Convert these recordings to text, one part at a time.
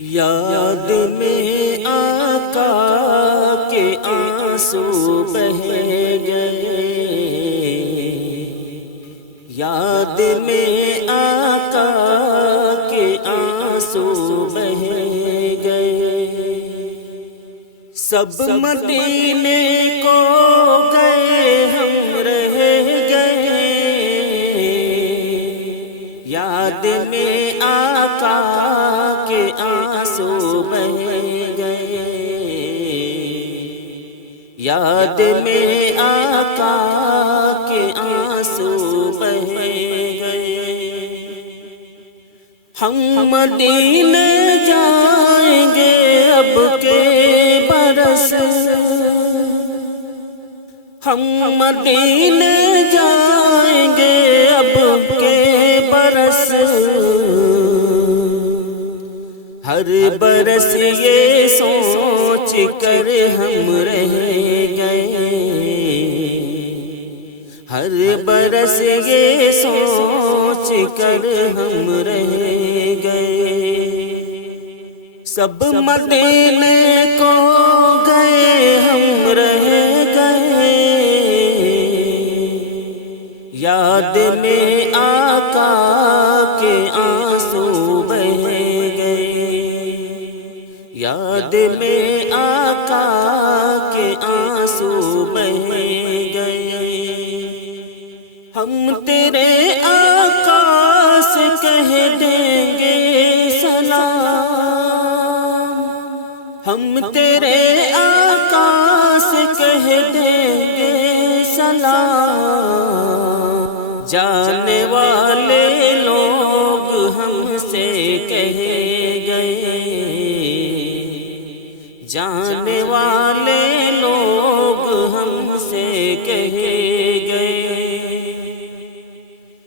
یاد میں آقا کے آنسو بہ گئے، یاد میں آقا کے آنسو بہ گئے، سب مدینے کو گئے ہم رہ گئے، یاد میں آقا کے آنسو بہ گئے، یاد میں آقا کے آنسو بہ گئے، ہم مدینے جائیں گے اب کے برس، ہم مدینے جائیں گے اب کے برس، ہر برس یہ سوچ کر ہم رہ گئے، ہر برس یہ سوچ کر ہم رہ گئے، سب مدینے کو گئے ہم رہ گئے، یاد میں آقا کے آنسو بہ گئے، یاد میں آقا کے آنسو بہ گئے، ہم تیرے آقا سے کہہ دیں گے سلام، ہم تیرے آقا سے کہہ دیں گے سلام، جانے والے لوگ ہم سے کہہ گئے، جانے والے لوگ ہم سے کہہ گئے،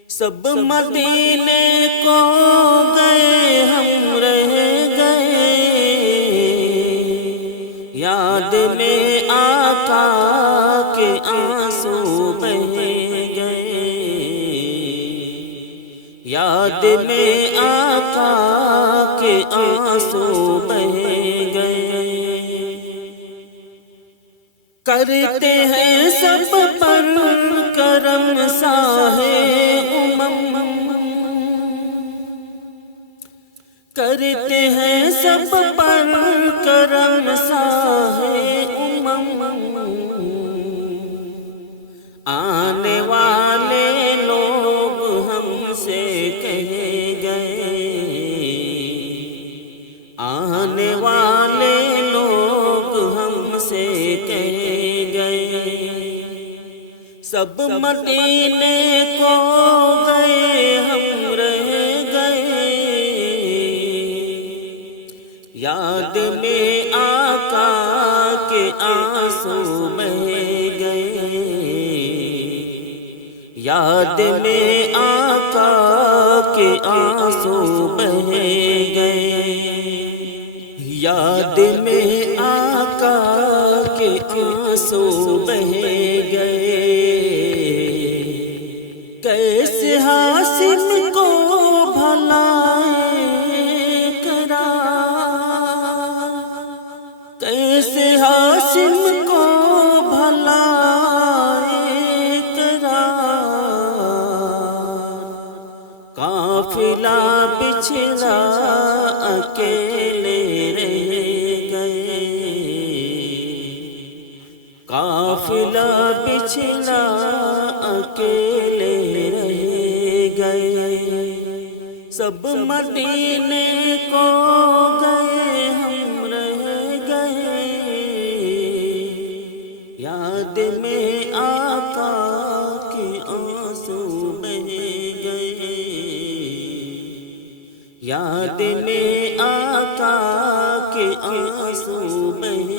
سب مدینے کو گئے ہم رہ گئے، یاد میں آقا کے آنسو بہ گئے، یاد میں آقا کے آنسو بہ گئے، کرتے ہیں سب پر کرم ساہے امم، کرتے ہیں سب پر کرم ساہے امم، آنے والے لوگ ہم سے کہہ گئے، آنے والے لوگ ہم سے کہہ گئے، سب مدینے کو گئے ہم رہ گئے، یاد میں آقا کے آنسو بہ گئے، یاد میں آقا کے آنسو بہ گئے، یاد میں آقا کے آنسو بہ گئے، کیسے حاسم کو بھلائے قرار، کیسے حاسم کو بھلائے قرار، قافلہ بچھڑا اکیلے رہ گئے، قافلہ بچھڑا اکیلے رہ گئے، سب مدینے کو گئے ہم رہ گئے، یاد میں آقا کے آنسو بہ گئے، یاد میں آقا کے آنسو بہ